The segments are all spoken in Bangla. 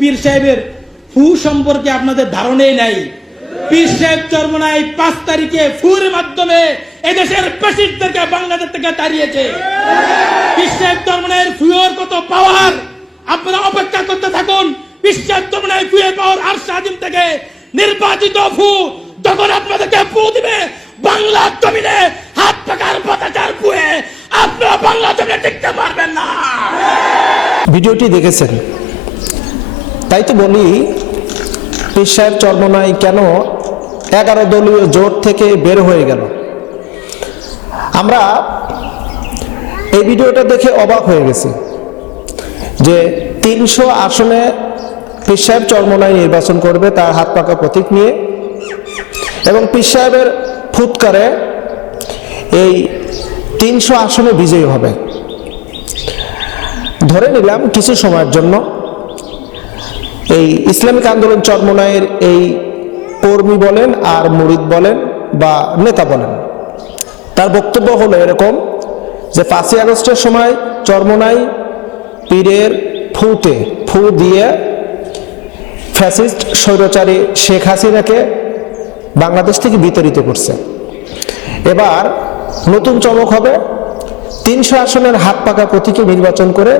পীর সাহেবের ফু সম্পর্কে আপনাদের ধারণাই নাই। পীর সাহেব চরমোনাই 5 তারিখে ফুর মাধ্যমে এদেশের ফ্যাসিস্টদেরকে বাংলাদেশ থেকে তাড়িয়েছে। পীর সাহেব চরমোনাইয়ের ফুয়ের কত পাওয়ার, আপনারা অপেক্ষা করতে থাকুন। পীর সাহেব চরমোনাই ফুয়ের পাওয়ার আরশে আজিম থেকে নির্বাচিত ফু যখন আপনাদেরকে ফু দিবে বাংলা জমিনে হাত পাকার পতাকার ফুয়ে আপনারা বাংলা জমিনে টিকতে পারবেন না। ভিডিওটি দেখেছেন, তাই তো বলি পীর সাহেব চরমোনাই কেন 11 দলীয় জোট থেকে বের হয়ে গেল। আমরা এই ভিডিওটা দেখে অবাক হয়ে গেছি যে 300 আসনে পীর সাহেব চরমোনাই নির্বাচন করবে তার হাত পাকা প্রতীক নিয়ে, এবং পীর সাহেবের ফুৎকারে এই 300 আসনে বিজয়ী হবে। ধরে নিলাম কিছু সময়ের জন্য এই ইসলামিক আন্দোলন চরমোনাইয়ের এই কর্মী বলেন আর মুরিদ বলেন বা নেতা বলেন, তার বক্তব্য হলো এরকম যে 5ই আগস্টের সময় চরমোনাই পীরের ফুতে ফু দিয়ে ফ্যাসিস্ট স্বৈরাচারী শেখ হাসিনাকে বাংলাদেশ থেকে বিতাড়িত করছে। এবার নতুন চমক হবে, 300 আসনের হাত পাকা প্রতীকে নির্বাচন করে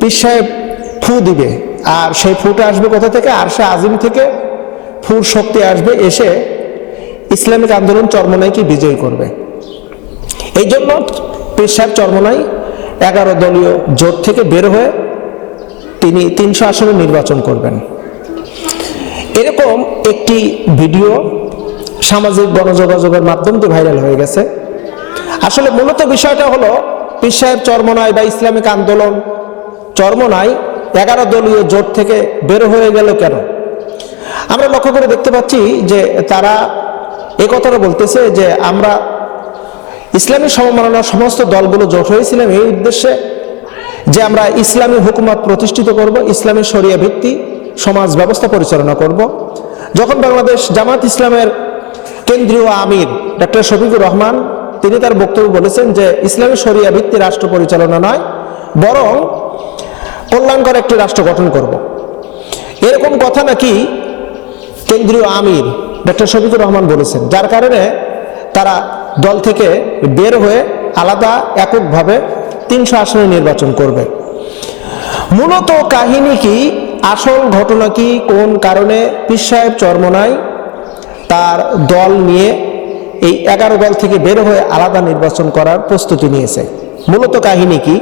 পীর সাহেব ফু দিবে, আর সেই ফুটা আসবে কোথা থেকে? আরশে আজিম থেকে ফুর শক্তি আসবে, এসে ইসলামিক আন্দোলন চরমোনাইকে বিজয়ী করবে। এই জন্য পীর সাহেব চরমোনাই 11 দলীয় জোট থেকে বের হয়ে তিনি 300 আসনে নির্বাচন করবেন। এরকম একটি ভিডিও সামাজিক গণযোগাযোগের মাধ্যম দিয়ে ভাইরাল হয়ে গেছে। আসলে মূলত বিষয়টা হলো পীর সাহেব চরমোনাই বা ইসলামিক আন্দোলন চরমোনাই 11 দলীয় জোট থেকে বের হয়ে গেল কেন? আমরা লক্ষ্য করে দেখতে পাচ্ছি যে তারা এ কথাটা বলতেছে যে আমরা ইসলামী সমমানার সমস্ত দলগুলো জোট হয়েছিলাম এই উদ্দেশ্যে যে আমরা ইসলামী হুকুমত প্রতিষ্ঠিত করব, ইসলামী শরিয়া ভিত্তিক সমাজ ব্যবস্থা পরিচালনা করব। যখন বাংলাদেশ জামাত ইসলামের কেন্দ্রীয় আমির ডক্টর শফিকুর রহমান তিনি তার বক্তব্য বলেছেন যে ইসলামী শরিয়া ভিত্তিক রাষ্ট্র পরিচালনা নয়, বরং কল্যাণকর একটি রাষ্ট্র গঠন করব। এরকম কথা নাকি কেন্দ্রীয় আমির ডক্টর শফিকুর রহমান বলেছেন, যার কারণে তারা দল থেকে বের হয়ে আলাদা এককভাবে 300 আসনে নির্বাচন করবে। মূলত কাহিনী কি, আসল ঘটনা কি, কোন কারণে পীর সাহেব চরমোনাই তার দল নিয়ে এই 11 দল থেকে বের হয়ে আলাদা নির্বাচন করার প্রস্তুতি নিয়েছে? মূলত কাহিনী কি?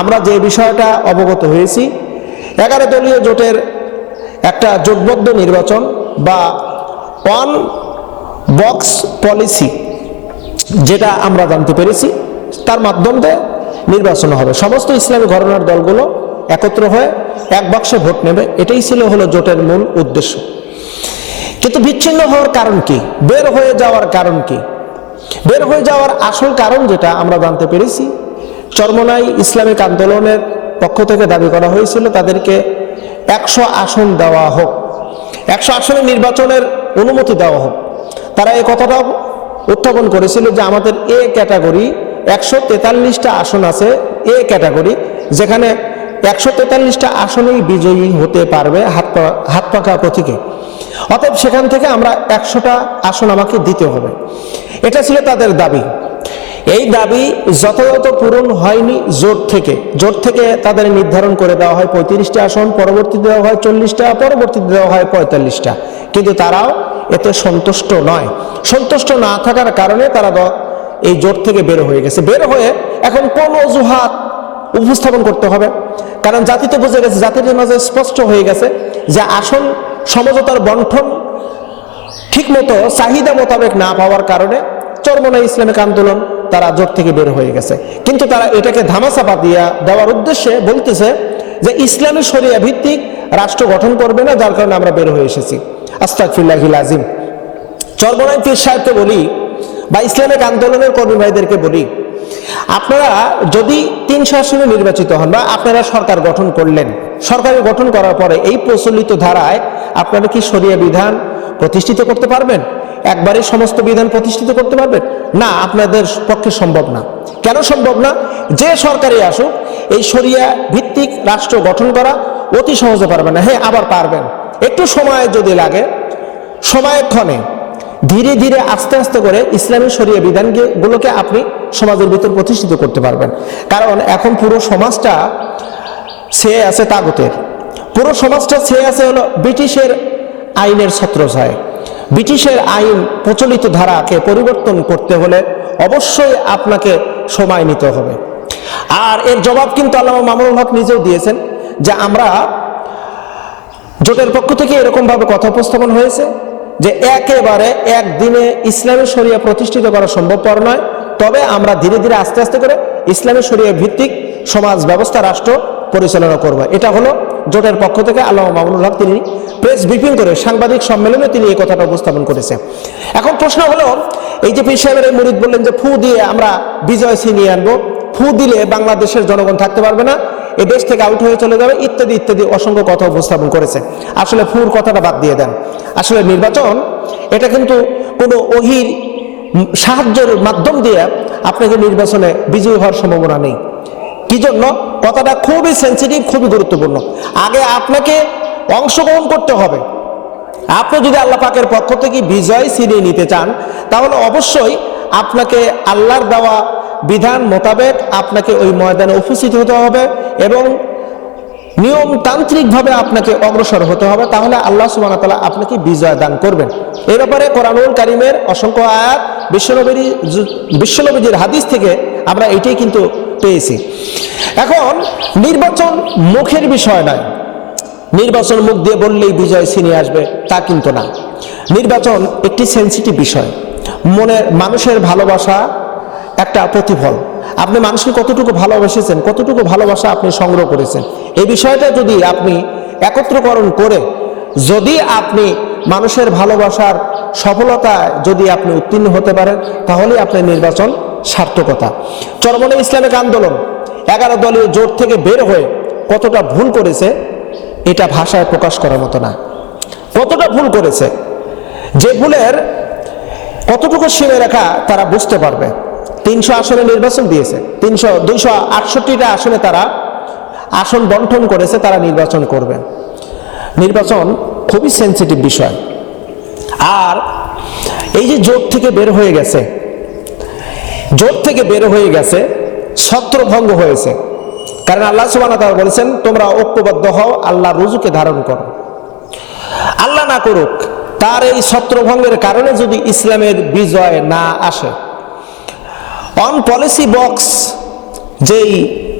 আমরা যে বিষয়টা অবগত হয়েছি, 11 দলীয় জোটের একটা জোটবদ্ধ নির্বাচন বা ওয়ান বক্স পলিসি যেটা আমরা জানতে পেরেছি, তার মাধ্যমে নির্বাচন হবে। সমস্ত ইসলামী ঘরানার দলগুলো একত্র হয়ে এক বাক্সে ভোট নেবে, এটাই ছিল হলো জোটের মূল উদ্দেশ্য। কিন্তু বিচ্ছিন্ন হওয়ার কারণ কি, বের হয়ে যাওয়ার কারণ কি? বের হয়ে যাওয়ার আসল কারণ যেটা আমরা জানতে পেরেছি, চরমোনাই ইসলামিক আন্দোলনের পক্ষ থেকে দাবি করা হয়েছিল তাদেরকে 100 আসন দেওয়া হোক, 100 আসনে নির্বাচনের অনুমতি দেওয়া হোক। তারা এই কথাটাও উত্থাপন করেছিল যে আমাদের এ ক্যাটাগরি 143টা আসন আছে, এ ক্যাটাগরি, যেখানে 143টা আসনেই বিজয়ী হতে পারবে হাত পাকা প্রতীকে। অতএব সেখান থেকে আমরা 100টা আসন আমাকে দিতে হবে, এটা ছিল তাদের দাবি। এই দাবি যথাযথ পূরণ হয়নি। জোট থেকে তাদের নির্ধারণ করে দেওয়া হয় 35টা আসন, পরবর্তীতে দেওয়া হয় 40টা, পরবর্তীতে দেওয়া হয় 45টা। কিন্তু তারাও এতে সন্তুষ্ট নয়। সন্তুষ্ট না থাকার কারণে তারা এই জোট থেকে বের হয়ে গেছে। বের হয়ে এখন কোন অজুহাত উপস্থাপন করতে হবে? কারণ জাতি তো বুঝে গেছে, জাতির মাঝে স্পষ্ট হয়ে গেছে যে আসন সমঝোতার বন্টন ঠিকমতো চাহিদা মোতাবেক না পাওয়ার কারণে চরমোনাই ইসলামিক আন্দোলন তারা জোট থেকে বের হয়ে গেছে। কিন্তু তারা এটাকে ধামাচাপা দেওয়ার উদ্দেশ্যে বলতেছে যে ইসলামী শরিয়া ভিত্তিক রাষ্ট্র গঠন করবে না, যার কারণে আমরা বের হয়ে এসেছি। আস্তাগফিরুল্লাহিল আযীম। চরমোনাই পীর সাহেবকে বলি বা ইসলামিক আন্দোলনের কর্মী ভাইদেরকে বলি, আপনারা যদি 300 আসনে নির্বাচিত হন বা আপনারা সরকার গঠন করলেন, সরকার গঠন করার পরে এই প্রচলিত ধারায় আপনারা কি শরিয়া বিধান প্রতিষ্ঠিত করতে পারবেন? একবারে সমস্ত বিধান প্রতিষ্ঠিত করতে পারবেন না, আপনাদের পক্ষে সম্ভব না। কেন সম্ভব না? যে সরকারই আসুক এই শরিয়া ভিত্তিক রাষ্ট্র গঠন করা অতি সহজে পারবেন না। হ্যাঁ, আবার পারবেন, একটু সময় যদি লাগে, সময়ক্ষণে ধীরে ধীরে আস্তে আস্তে করে ইসলামী শরীয় বিধানগুলোকে আপনি সমাজের ভিতর প্রতিষ্ঠিত করতে পারবেন। কারণ এখন পুরো সমাজটা ছেয়ে আছে তাগুতের, পুরো সমাজটা ছেয়ে আছে হলো ব্রিটিশের আইনের ছত্রছায়ায়। ব্রিটিশের আইন প্রচলিত ধারাকে পরিবর্তন করতে হলে অবশ্যই আপনাকে সময় নিতে হবে। আর এর জবাব কিন্তু আল্লামা মামুনুল হক নিজেও দিয়েছেন যে আমরা জোটের পক্ষ থেকে এরকমভাবে কথা উপস্থাপন হয়েছে যে একেবারে একদিনে ইসলামী শরিয়া প্রতিষ্ঠিত করা সম্ভবপর নয়, তবে আমরা ধীরে ধীরে আস্তে আস্তে করে ইসলামী শরিয়া ভিত্তিক সমাজ ব্যবস্থা রাষ্ট্র পরিচালনা করব। এটা হলো জোটের পক্ষ থেকে আল্লামা মামুনুল হক তিনি প্রেস ব্রিফিং করে সাংবাদিক সম্মেলনে তিনি এই কথাটা উপস্থাপন করেছেন। এখন প্রশ্ন হলো, এই যে পীর সাহেবের এই মুরিদ বললেন যে ফু দিয়ে আমরা বিজয় ছিনিয়ে আনবো, ফু দিলে বাংলাদেশের জনগণ থাকতে পারবে না, এ দেশ থেকে আউট হয়ে চলে যাবে, ইত্যাদি ইত্যাদি অসংখ্য কথা উপস্থাপন করেছে। আসলে ফুর কথাটা বাদ দিয়ে দেন। আসলে নির্বাচন এটা কিন্তু কোনো ওহির সাহায্যের মাধ্যম দিয়ে আপনাকে নির্বাচনে বিজয়ী হওয়ার সম্ভাবনা নেই। কি জন্য? কথাটা খুবই সেন্সিটিভ, খুবই গুরুত্বপূর্ণ। আগে আপনাকে অংশগ্রহণ করতে হবে। আপনি যদি আল্লাহ পাকের পক্ষ থেকে বিজয় ছিনিয়ে নিতে চান, তাহলে অবশ্যই আপনাকে আল্লাহর দেওয়া বিধান মোতাবেক আপনাকে ওই ময়দানে উপস্থিত হতে হবে এবং নিয়মতান্ত্রিকভাবে আপনাকে অগ্রসর হতে হবে। তাহলে আল্লাহ সুবহানাহু ওয়া তাআলা আপনাকে বিজয় দান করবেন। এই ব্যাপারে কোরআনুল কারীমের অসংখ্য আয়াত, বিশ্বনবীর হাদিস থেকে আমরা এটাই কিন্তু পেয়েছি। এখন নির্বাচন মুখের বিষয় নয়, নির্বাচন মুখ দিয়ে বললেই বিজয় ছিনিয়ে আসবে তা কিন্তু না। নির্বাচন একটি সেন্সিটিভ বিষয়। মনের মানুষের ভালোবাসা একটা প্রতিফল। আপনি মানুষকে কতটুকু ভালোবেসেছেন, কতটুকু ভালোবাসা আপনি সংগ্রহ করেছেন, এই বিষয়টা যদি আপনি একত্রকরণ করে যদি আপনি মানুষের ভালোবাসার সফলতায় যদি আপনি উত্তীর্ণ হতে পারেন, তাহলে আপনার নির্বাচন সার্থকতা। চরমনাই ইসলামিক আন্দোলন 11 দলীয় জোট থেকে বের হয়ে কতটা ভুল করেছে এটা ভাষায় প্রকাশ করার মতো না। কতটা ভুল করেছে, যে ভুলের কতটুকু সীমারেখা তারা বুঝতে পারবে। 300 আসনে নির্বাচন দিয়েছে, 268টা আসনে তারা আসন বন্টন করেছে, তারা নির্বাচন করবে। নির্বাচন খুবই সেন্সিটিভ বিষয়। আর এই যে জোট থেকে বের হয়ে গেছে, জোট থেকে বের হয়ে গেছে, ছত্রভঙ্গ হয়েছে। কারণ আল্লাহ সুবহানাহু ওয়া তাআলা বলেছেন তোমরা ঐক্যবদ্ধ হও, আল্লাহ রুজুকে ধারণ করো। আল্লাহ না করুক, তার এই ছত্রভঙ্গের কারণে যদি ইসলামের বিজয় না আসে, অন পলিসি বক্স যেই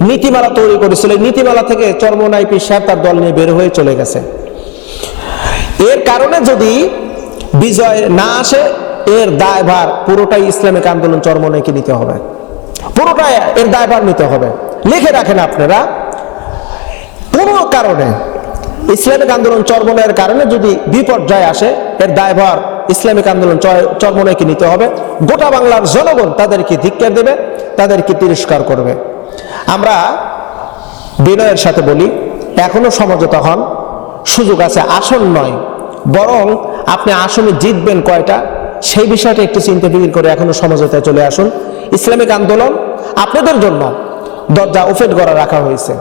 নীতিমালা তৈরি করেছিল, এই নীতিমালা থেকে চরমনাই পীর সাহেব তার দল নিয়ে বের হয়ে চলে গেছে। এর কারণে যদি বিজয় না আসে, এর দায়ভার পুরোটাই ইসলামিক আন্দোলন চরমনাইকে নিতে হবে, পুরোটাই এর দায়ভার নিতে হবে। লিখে রাখেন আপনারা, কোনো কারণে ইসলামিক আন্দোলন চরমনাইয়ের কারণে যদি বিপর্যয় আসে, এর দায়ভার ইসলামিক আন্দোলন চরমনাইকে নিতে হবে। গোটা বাংলার জনগণ তাদেরকে ধিক্কার দেবে, তাদেরকে তিরস্কার করবে। আমরা বিনয়ের সাথে বলি, এখনো সমঝোতা হন, সুযোগ আছে। আসন নয়, বরং আপনি আসনে জিতবেন কয়টা সেই বিষয়টা একটু চিন্তা ফিকির করে এখনো সমঝোতায় চলে আসুন। ইসলামিক আন্দোলন আপনাদের জন্য দরজা ওপেন করা রাখা হয়েছে।